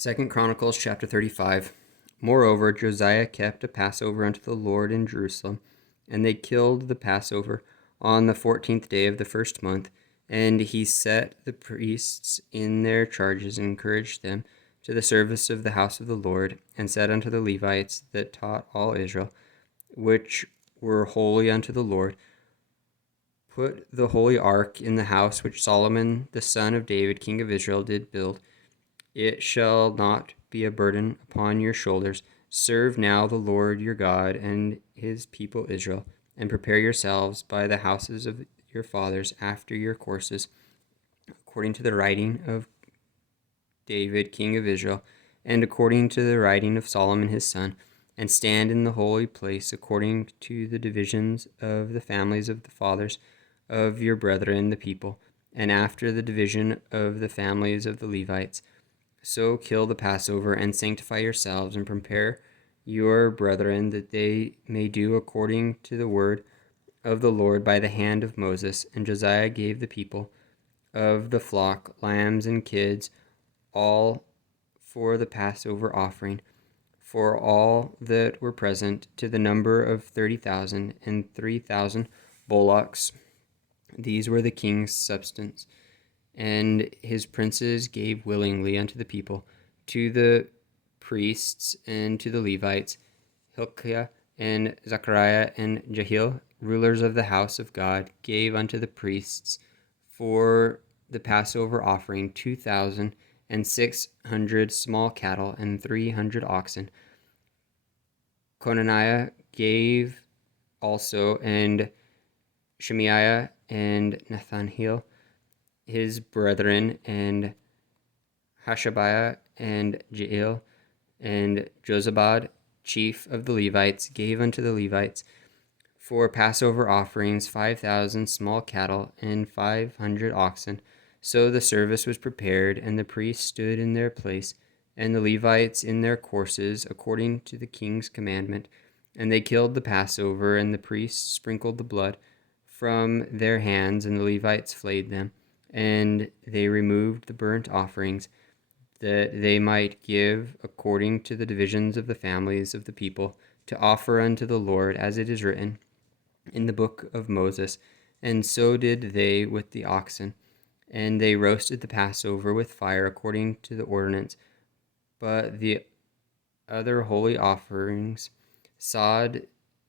2 Chronicles chapter 35. Moreover, Josiah kept a Passover unto the Lord in Jerusalem, and they killed the Passover on the 14th day of the first month. And he set the priests in their charges, and encouraged them to the service of the house of the Lord, and said unto the Levites that taught all Israel, which were holy unto the Lord, Put the holy ark in the house which Solomon the son of David king of Israel did build. It shall not be a burden upon your shoulders. Serve now the Lord your God and his people Israel, and prepare yourselves by the houses of your fathers after your courses, according to the writing of David king of Israel, and according to the writing of Solomon his son, and stand in the holy place according to the divisions of the families of the fathers of your brethren the people, and after the division of the families of the Levites. So kill the Passover, and sanctify yourselves, and prepare your brethren, that they may do according to the word of the Lord by the hand of Moses. And Josiah gave the people of the flock lambs and kids, all for the Passover offering, for all that were present, to the number of 30,000, and 3,000 bullocks. These were the king's substance. And his princes gave willingly unto the people, to the priests and to the Levites, Hilkiah and Zechariah and Jehiel, rulers of the house of God, gave unto the priests for the Passover offering 2,600 small cattle and 300 oxen. Conaniah gave also, and Shemaiah and Nathaniel, his brethren, and Hashabiah and Jeiel and Jozabad, chief of the Levites, gave unto the Levites for Passover offerings 5,000 small cattle and 500 oxen. So the service was prepared, and the priests stood in their place, and the Levites in their courses, according to the king's commandment. And they killed the Passover, and the priests sprinkled the blood from their hands, and the Levites flayed them. And they removed the burnt offerings, that they might give according to the divisions of the families of the people, to offer unto the Lord, as it is written in the book of Moses. And so did they with the oxen. And they roasted the Passover with fire according to the ordinance. But the other holy offerings sod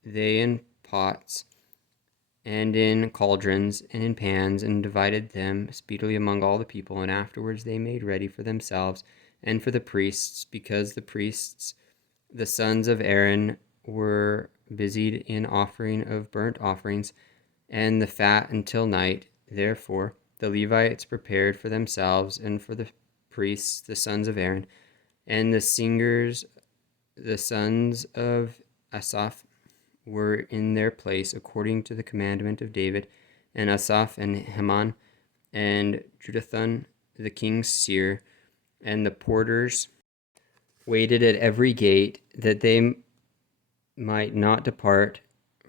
they in pots, and in cauldrons, and in pans, and divided them speedily among all the people. And afterwards they made ready for themselves and for the priests, because the priests, the sons of Aaron, were busied in offering of burnt offerings and the fat until night. Therefore the Levites prepared for themselves and for the priests, the sons of Aaron, and the singers, the sons of Asaph, were in their place according to the commandment of David, and Asaph and Heman and Jeduthun the king's seer, and the porters waited at every gate, that they might not depart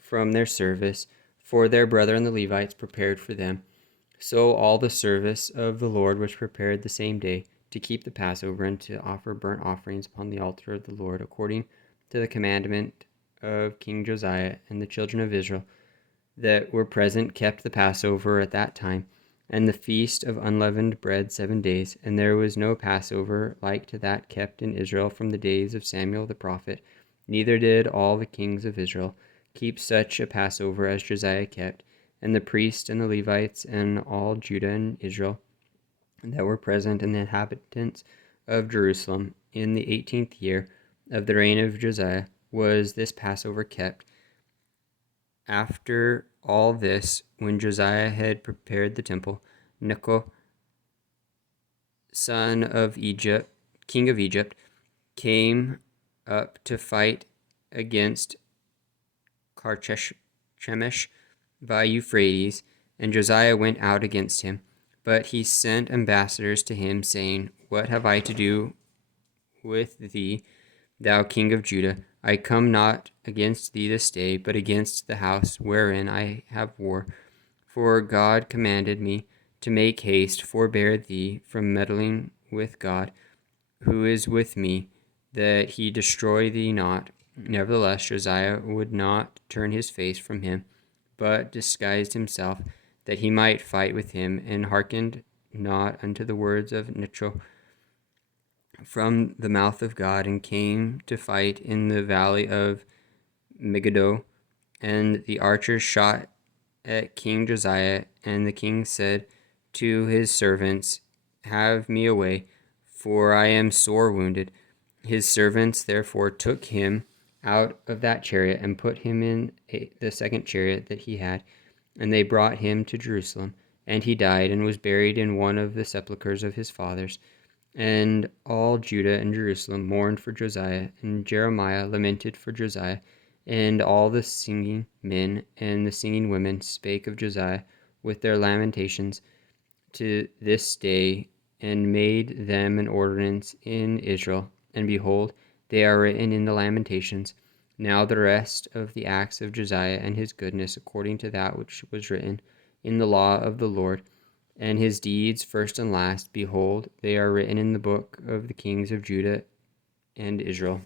from their service, for their brethren the Levites prepared for them. So all the service of the Lord was prepared the same day, to keep the Passover, and to offer burnt offerings upon the altar of the Lord, according to the commandment of King Josiah. And the children of Israel that were present kept the Passover at that time, and the feast of unleavened bread 7 days. And there was no Passover like to that kept in Israel from the days of Samuel the prophet, neither did all the kings of Israel keep such a Passover as Josiah kept. And the priests and the Levites and all Judah and Israel that were present, and the inhabitants of Jerusalem, in the 18th year of the reign of Josiah, was this Passover kept. After all this, when Josiah had prepared the temple, Necho, son of Egypt, king of Egypt, came up to fight against Carchemish by Euphrates, and Josiah went out against him. But he sent ambassadors to him, saying, What have I to do with thee, thou king of Judah? I come not against thee this day, but against the house wherein I have war. For God commanded me to make haste, forbear thee from meddling with God. who is with me, that he destroy thee not. Nevertheless, Josiah would not turn his face from him, but disguised himself, that he might fight with him, and hearkened not unto the words of Necho from the mouth of God, and came to fight in the valley of Megiddo. And the archers shot at King Josiah, and the king said to his servants, Have me away, for I am sore wounded. His servants therefore took him out of that chariot, and put him in the second chariot that he had, and they brought him to Jerusalem. And he died, and was buried in one of the sepulchres of his fathers. And all Judah and Jerusalem mourned for Josiah, and Jeremiah lamented for Josiah, and all the singing men and the singing women spake of Josiah with their lamentations to this day, and made them an ordinance in Israel. And behold, they are written in the Lamentations. Now the rest of the acts of Josiah and his goodness, according to that which was written in the law of the Lord, and his deeds first and last, behold, they are written in the book of the kings of Judah and Israel.